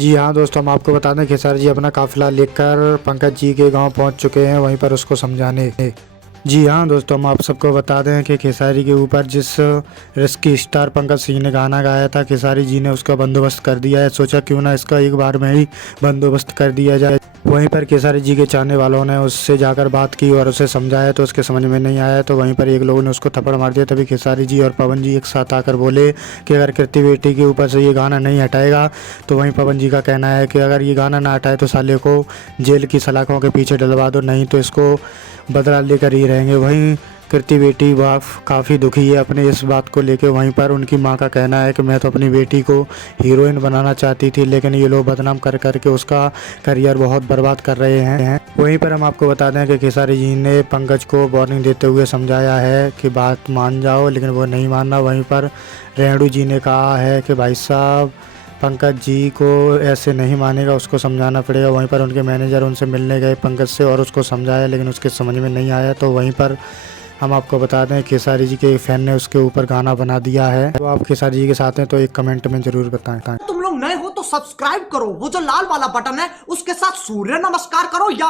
जी हाँ दोस्तों, हम आपको बता दें खेसारी जी अपना काफिला लेकर पंकज जी के गांव पहुंच चुके हैं, वहीं पर उसको समझाने। जी हाँ दोस्तों, हम आप सबको बता दें कि खेसारी के ऊपर जिस रिस्की स्टार पंकज सिंह ने गाना गाया था, खेसारी जी ने उसका बंदोबस्त कर दिया है। सोचा क्यों ना इसका एक बार में ही बंदोबस्त कर दिया जाए। वहीं पर खेसारी जी के चाहने वालों ने उससे जाकर बात की और उसे समझाया तो उसके समझ में नहीं आया, तो वहीं पर एक लोगों ने उसको थप्पड़ मार दिया। तभी खेसारी जी और पवन जी एक साथ आकर बोले कि अगर कृति बेटी के ऊपर से ये गाना नहीं हटाएगा तो वहीं पवन जी का कहना है कि अगर ये गाना ना हटाए तो साले को जेल की सलाखों के पीछे डलवा दो, नहीं तो इसको बदला लेकर ही रहेंगे। वहीं कृति बेटी काफ़ी दुखी है अपने इस बात को लेकर। वहीं पर उनकी मां का कहना है कि मैं तो अपनी बेटी को हीरोइन बनाना चाहती थी, लेकिन ये लोग बदनाम कर करके उसका करियर बहुत बर्बाद कर रहे हैं। वहीं पर हम आपको बता दें कि खेसारी जी ने पंकज को वार्निंग देते हुए समझाया है कि बात मान जाओ, लेकिन वो नहीं मानना। वहीं पर रेणु जी ने कहा है कि भाई साहब पंकज जी को ऐसे नहीं मानेगा, उसको समझाना पड़ेगा। वहीं पर उनके मैनेजर उनसे मिलने गए पंकज से और उसको समझाया, लेकिन उसके समझ में नहीं आया। तो वहीं पर हम आपको बता दें खेसारी जी के फैन ने उसके ऊपर गाना बना दिया है। तो आप खेसारी जी के साथ हैं तो एक कमेंट में जरूर बताएं। तुम लोग नए हो तो सब्सक्राइब करो, वो जो लाल वाला बटन है उसके साथ सूर्य नमस्कार करो या